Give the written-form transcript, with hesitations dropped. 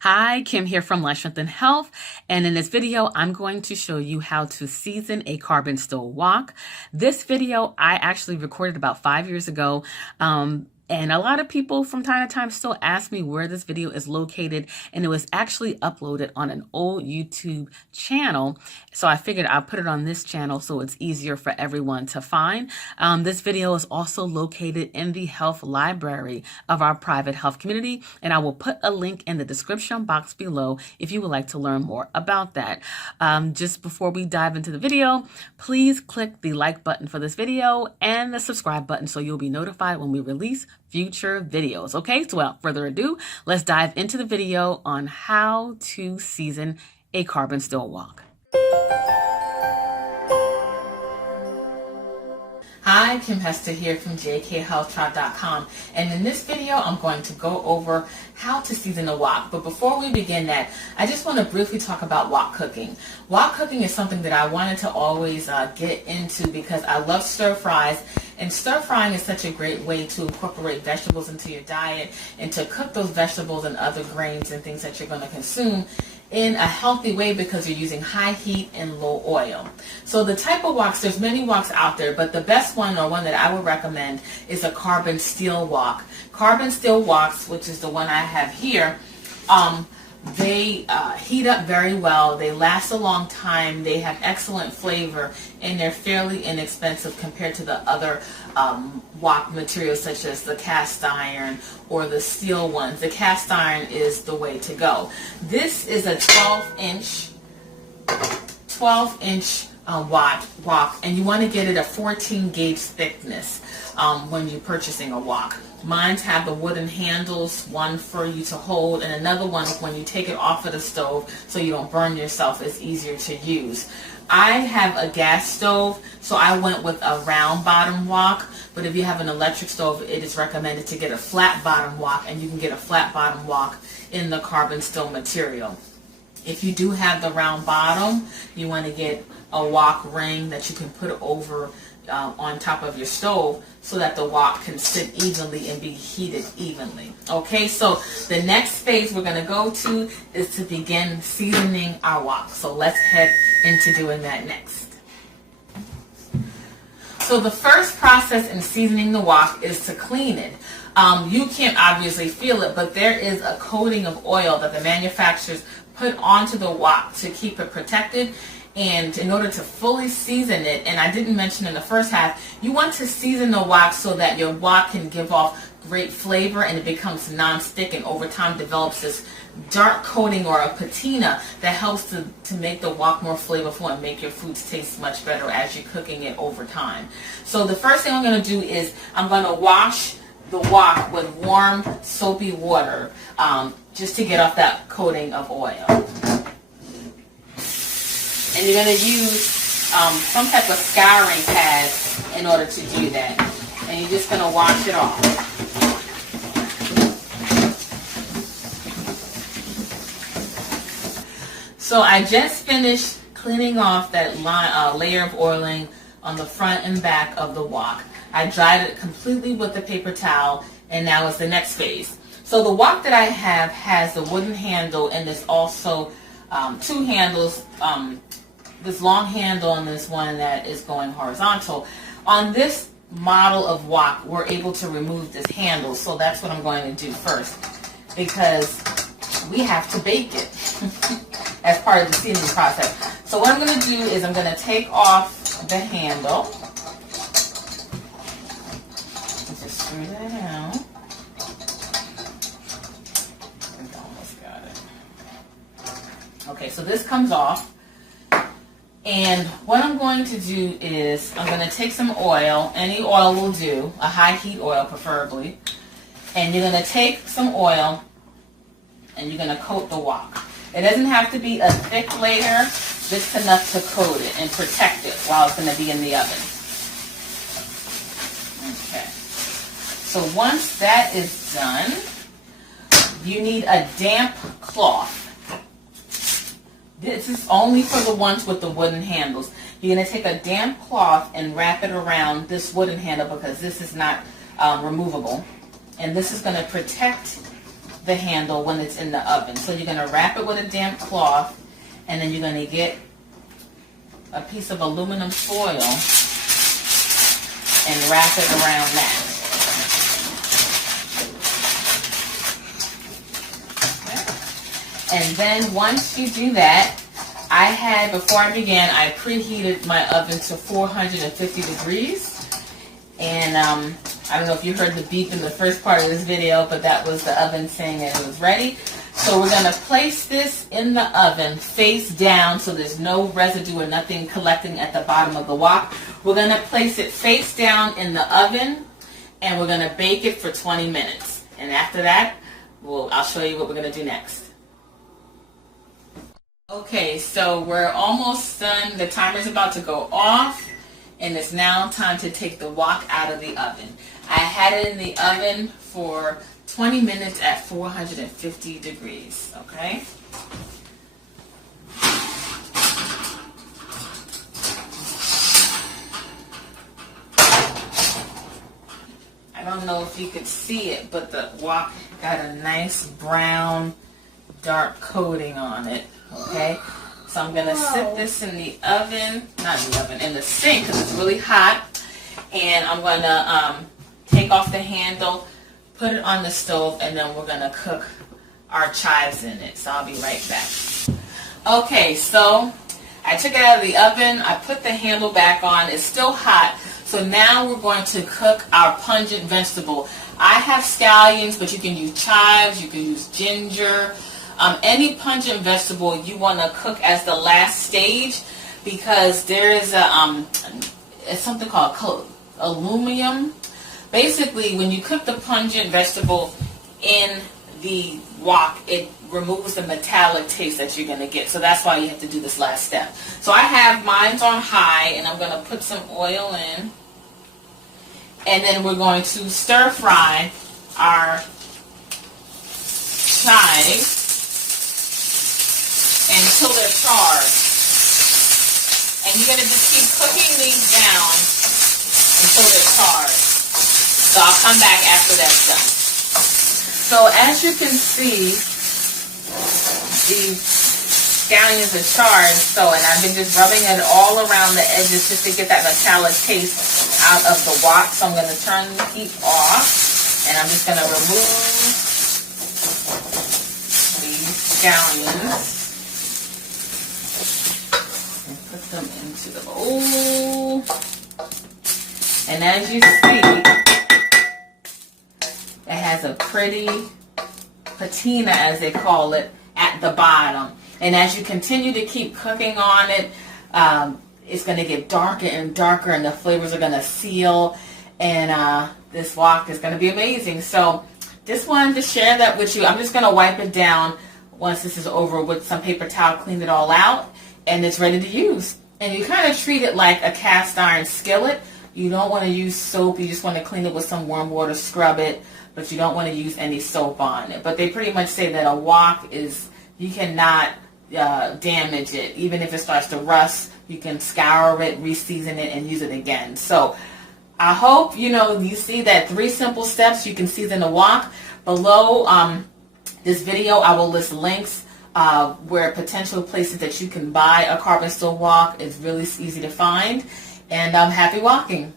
Hi, Kim here from Life Strength and Health, and in this video, I'm going to show you how to season a carbon steel wok. This video I actually recorded about 5 years ago. And a lot of people from time to time still ask me where this video is located, and it was actually uploaded on an old YouTube channel. So I figured I'll put it on this channel so it's easier for everyone to find. This video is also located in the health library of our private health community, and I will put a link in the description box below if you would like to learn more about that. Just before we dive into the video, please click the like button for this video and the subscribe button so you'll be notified when we release future videos. Okay, so without further ado, let's dive into the video on how to season a carbon steel wok. Hi, Kim Hester here from jkhealthtribe.com, and in this video I'm going to go over how to season a wok. But before we begin that, I just want to briefly talk about wok cooking. Wok cooking is something that I wanted to always get into because I love stir fries, and stir frying is such a great way to incorporate vegetables into your diet and to cook those vegetables and other grains and things that you're going to consume in a healthy way because you're using high heat and low oil. So the type of woks, there's many woks out there, but the best one, or one that I would recommend, is a carbon steel wok. Carbon steel woks, which is the one I have here, they heat up very well, they last a long time, they have excellent flavor, and they're fairly inexpensive compared to the other wok materials such as the cast iron or the steel ones. The cast iron is the way to go. This is a 12 inch wok, and you want to get it a 14 gauge thickness when you're purchasing a wok. Mine have the wooden handles, one for you to hold, and another one when you take it off of the stove so you don't burn yourself, it's easier to use. I have a gas stove, so I went with a round bottom wok, but if you have an electric stove, it is recommended to get a flat bottom wok, and you can get a flat bottom wok in the carbon steel material. If you do have the round bottom, you want to get a wok ring that you can put over on top of your stove so that the wok can sit evenly and be heated evenly. Okay, so the next phase we're going to go to is to begin seasoning our wok. So let's head into doing that next. So the first process in seasoning the wok is to clean it. You can't obviously feel it, but there is a coating of oil that the manufacturers put onto the wok to keep it protected. And in order to fully season it, and I didn't mention in the first half, you want to season the wok so that your wok can give off great flavor and it becomes non-stick, and over time develops this dark coating or a patina that helps to make the wok more flavorful and make your foods taste much better as you're cooking it over time. So the first thing I'm going to do is I'm going to wash the wok with warm soapy water just to get off that coating of oil. And you're going to use some type of scouring pad in order to do that. And you're just going to wash it off. So I just finished cleaning off that layer of oiling on the front and back of the wok. I dried it completely with the paper towel, and now is the next phase. So the wok that I have has the wooden handle, and there's also two handles, this long handle and this one that is going horizontal. On this model of wok, we're able to remove this handle, so that's what I'm going to do first because we have to bake it as part of the seasoning process. So what I'm going to do is I'm going to take off the handle. Just screw that out. I almost got it. Okay, so this comes off. And what I'm going to do is I'm going to take some oil, any oil will do, a high heat oil preferably, and you're going to take some oil and you're going to coat the wok. It doesn't have to be a thick layer, just enough to coat it and protect it while it's going to be in the oven. Okay. So once that is done, you need a damp cloth. This is only for the ones with the wooden handles. You're going to take a damp cloth and wrap it around this wooden handle because this is not removable. And this is going to protect the handle when it's in the oven. So you're going to wrap it with a damp cloth, and then you're going to get a piece of aluminum foil and wrap it around that. Okay. And then once you do that, before I began, I preheated my oven to 450 degrees. And I don't know if you heard the beep in the first part of this video, but that was the oven saying that it was ready. So we're going to place this in the oven face down so there's no residue or nothing collecting at the bottom of the wok. We're going to place it face down in the oven, and we're going to bake it for 20 minutes. And after that, I'll show you what we're going to do next. Okay, so we're almost done. The timer's about to go off, and it's now time to take the wok out of the oven. I had it in the oven for 20 minutes at 450 degrees, okay? I don't know if you could see it, but the wok got a nice brown, dark coating on it, okay? So I'm going to sit this in the oven, not in the oven, in the sink because it's really hot. And I'm going to take off the handle, put it on the stove, and then we're going to cook our chives in it. So I'll be right back. Okay, so I took it out of the oven. I put the handle back on. It's still hot. So now we're going to cook our pungent vegetable. I have scallions, but you can use chives, you can use ginger. Any pungent vegetable you want to cook as the last stage, because there is it's something called aluminum. Basically, when you cook the pungent vegetable in the wok, it removes the metallic taste that you're going to get. So that's why you have to do this last step. So I have mine on high, and I'm going to put some oil in. And then we're going to stir fry our chives until they're charred. And you're going to just keep cooking these down until they're charred. So I'll come back after that's done. So as you can see, these scallions are charred. And I've been just rubbing it all around the edges just to get that metallic taste out of the wok. So I'm going to turn the heat off, and I'm just going to remove these scallions. Put them into the bowl. And as you see, it has a pretty patina, as they call it, at the bottom. And as you continue to keep cooking on it, it's going to get darker and darker, and the flavors are going to seal. And this wok is going to be amazing. So just wanted to share that with you. I'm just going to wipe it down once this is over with some paper towel, clean it all out, and it's ready to use. And you kind of treat it like a cast iron skillet. You don't want to use soap. You just want to clean it with some warm water, scrub it, but you don't want to use any soap on it. But they pretty much say that a wok you cannot damage it. Even if it starts to rust, you can scour it, re-season it, and use it again. So I hope you see that 3 simple steps you can season a wok. Below this video, I will list links where potential places that you can buy a carbon stove wok. It's really easy to find. And happy woking.